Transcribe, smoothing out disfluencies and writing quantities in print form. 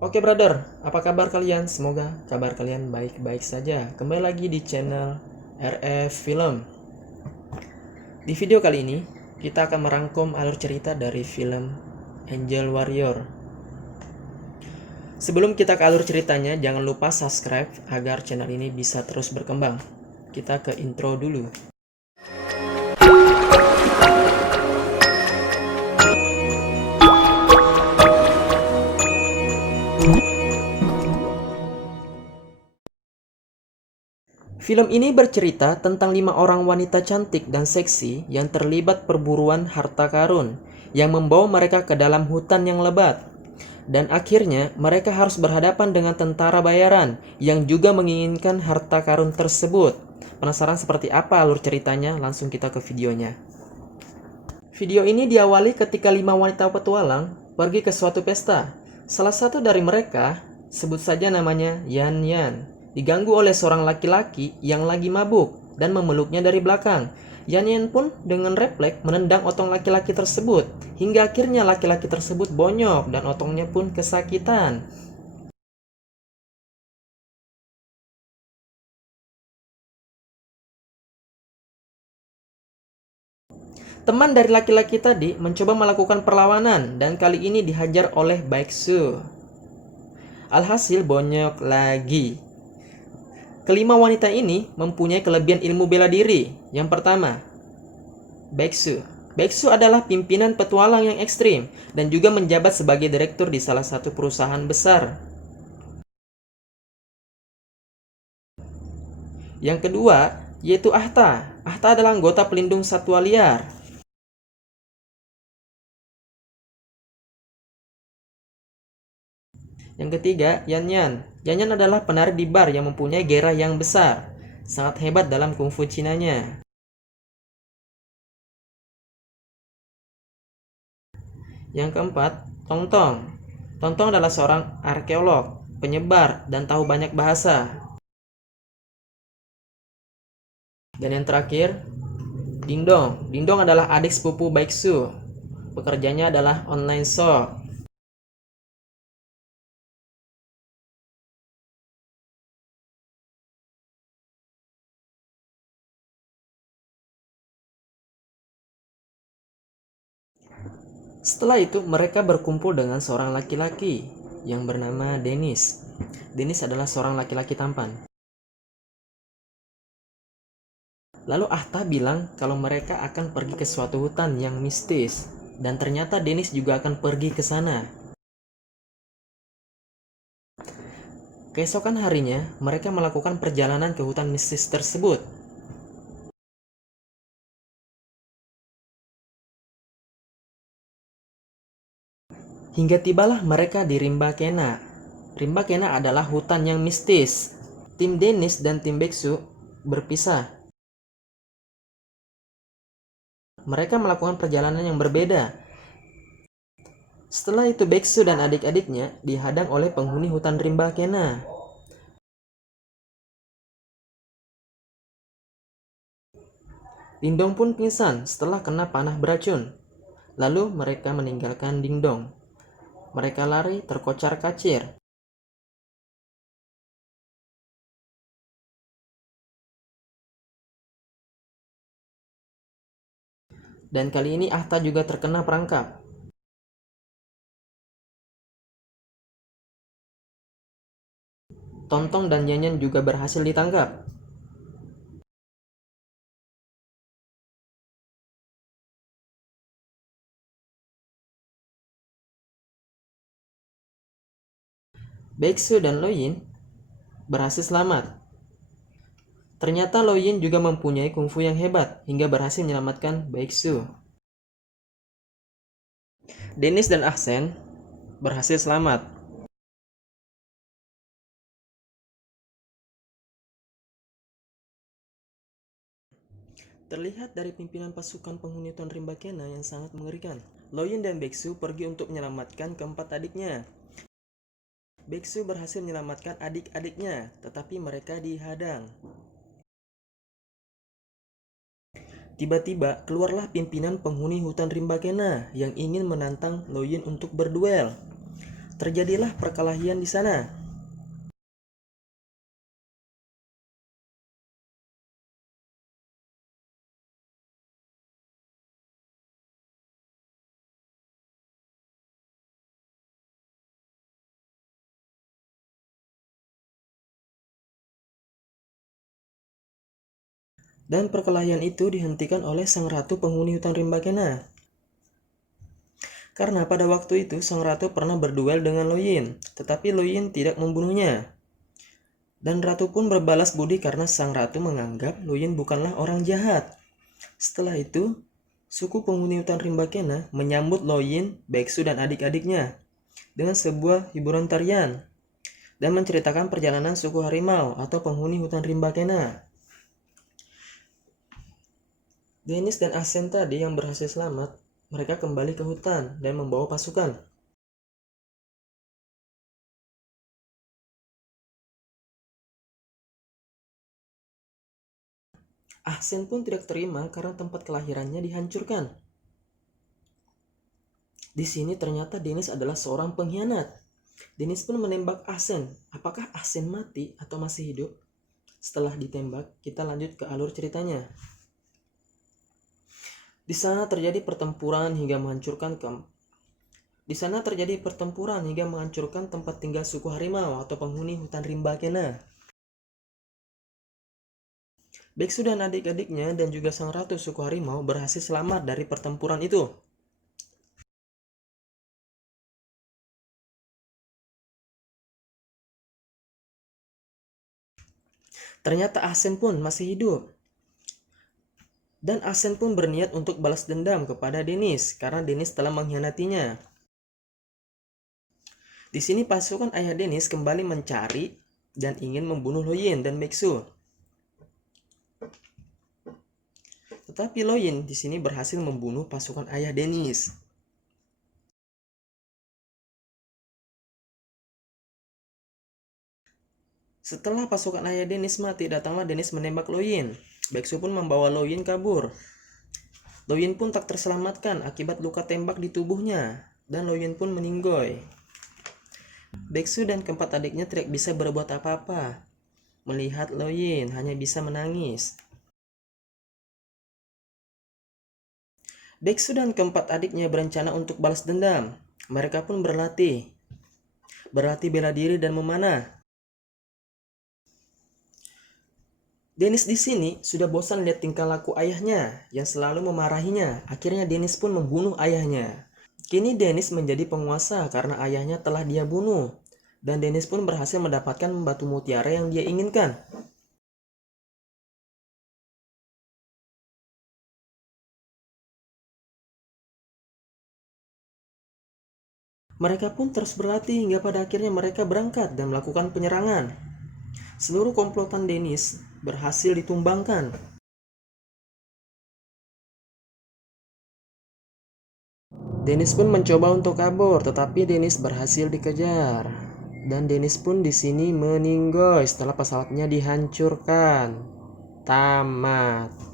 Oke brother, apa kabar kalian? Semoga kabar kalian baik-baik saja. Kembali lagi di channel RF Film. Di video kali ini, kita akan merangkum alur cerita dari film Angel Warrior. Sebelum kita ke alur ceritanya, jangan lupa subscribe agar channel ini bisa terus berkembang. Kita ke intro dulu. Film ini bercerita tentang 5 orang wanita cantik dan seksi yang terlibat perburuan harta karun yang membawa mereka ke dalam hutan yang lebat. Dan akhirnya mereka harus berhadapan dengan tentara bayaran yang juga menginginkan harta karun tersebut. Penasaran seperti apa alur ceritanya? Langsung kita ke videonya. Video ini diawali ketika 5 wanita petualang pergi ke suatu pesta. Salah satu dari mereka, sebut saja namanya Yan Yan, diganggu oleh seorang laki-laki yang lagi mabuk dan memeluknya dari belakang. Yan Yan pun dengan refleks menendang otong laki-laki tersebut, hingga akhirnya laki-laki tersebut bonyok dan otongnya pun kesakitan. Teman dari laki-laki tadi mencoba melakukan perlawanan dan kali ini dihajar oleh Baeksu. Alhasil bonyok lagi. Kelima wanita ini mempunyai kelebihan ilmu bela diri. Yang pertama, Baeksu. Baeksu adalah pimpinan petualang yang ekstrim dan juga menjabat sebagai direktur di salah satu perusahaan besar. Yang kedua, yaitu Ahta. Ahta adalah anggota pelindung satwa liar. Yang ketiga, Yan Yan. Yan Yan adalah penari di bar yang mempunyai gairah yang besar. Sangat hebat dalam kungfu Cinanya. Yang keempat, Tong Tong. Tong Tong adalah seorang arkeolog, penyebar, dan tahu banyak bahasa. Dan yang terakhir, Ding Dong. Ding Dong adalah adik sepupu Baeksu. Pekerjaannya adalah online shop. Setelah itu, mereka berkumpul dengan seorang laki-laki yang bernama Dennis. Dennis adalah seorang laki-laki tampan. Lalu Ahta bilang kalau mereka akan pergi ke suatu hutan yang mistis. Dan ternyata Dennis juga akan pergi ke sana. Keesokan harinya, mereka melakukan perjalanan ke hutan mistis tersebut. Hingga tibalah mereka di Rimba Kena. Rimba Kena adalah hutan yang mistis. Tim Dennis dan tim Baeksu berpisah. Mereka melakukan perjalanan yang berbeda. Setelah itu Baeksu dan adik-adiknya dihadang oleh penghuni hutan Rimba Kena. Dingdong pun pingsan setelah kena panah beracun. Lalu mereka meninggalkan Dingdong. Mereka lari terkocar-kacir. Dan kali ini Ahta juga terkena perangkap. Tontong dan Yanyan juga berhasil ditangkap. Baeksu dan Loyin berhasil selamat. Ternyata Loyin juga mempunyai kungfu yang hebat hingga berhasil menyelamatkan Baeksu. Dennis dan Ahsen berhasil selamat. Terlihat dari pimpinan pasukan penghuni hutan Rimba Kena yang sangat mengerikan. Loyin dan Baeksu pergi untuk menyelamatkan keempat adiknya. Baeksu berhasil menyelamatkan adik-adiknya, tetapi mereka dihadang. Tiba-tiba keluarlah pimpinan penghuni hutan Rimba Kena yang ingin menantang Loyin untuk berduel. terjadilah perkelahian di sana. Dan perkelahian itu dihentikan oleh sang ratu penghuni hutan rimba Kena. Karena pada waktu itu sang ratu pernah berduel dengan Loyin, tetapi Loyin tidak membunuhnya. Dan ratu pun berbalas budi karena sang ratu menganggap Loyin bukanlah orang jahat. Setelah itu, suku penghuni hutan rimba Kena menyambut Loyin, Baeksu dan adik-adiknya dengan sebuah hiburan tarian dan menceritakan perjalanan suku harimau atau penghuni hutan rimba Kena. Dennis dan Asen tadi yang berhasil selamat, mereka kembali ke hutan dan membawa pasukan. Ahsen pun tidak terima karena tempat kelahirannya dihancurkan. Di sini ternyata Dennis adalah seorang pengkhianat. Dennis pun menembak Ahsen. Apakah Ahsen mati atau masih hidup? Setelah ditembak, kita lanjut ke alur ceritanya. Di sana terjadi pertempuran hingga menghancurkan tempat tinggal suku harimau atau penghuni hutan rimba Kena. Baeksu dan adik-adiknya dan juga sang ratu suku harimau berhasil selamat dari pertempuran itu. Ternyata Ahsen pun masih hidup. Dan Ahsen pun berniat untuk balas dendam kepada Dennis karena Dennis telah mengkhianatinya. Di sini pasukan ayah Dennis kembali mencari dan ingin membunuh Loyin dan Baeksu. Tetapi Loyin di sini berhasil membunuh pasukan ayah Dennis. Setelah pasukan ayah Dennis mati, datanglah Dennis menembak Loyin. Baeksu pun membawa Loyin kabur. Loyin pun tak terselamatkan akibat luka tembak di tubuhnya, dan Loyin pun meninggoy. Baeksu dan keempat adiknya tidak bisa berbuat apa-apa. Melihat Loyin hanya bisa menangis. Baeksu dan keempat adiknya berencana untuk balas dendam. Mereka pun berlatih bela diri dan memanah. Dennis di sini sudah bosan lihat tingkah laku ayahnya yang selalu memarahinya. Akhirnya Dennis pun membunuh ayahnya. Kini Dennis menjadi penguasa karena ayahnya telah dia bunuh. Dan Dennis pun berhasil mendapatkan batu mutiara yang dia inginkan. Mereka pun terus berlatih hingga pada akhirnya mereka berangkat dan melakukan penyerangan. Seluruh komplotan Dennis berhasil ditumbangkan. Dennis pun mencoba untuk kabur, tetapi Dennis berhasil dikejar. Dan Dennis pun di sini meninggoy setelah pesawatnya dihancurkan. Tamat.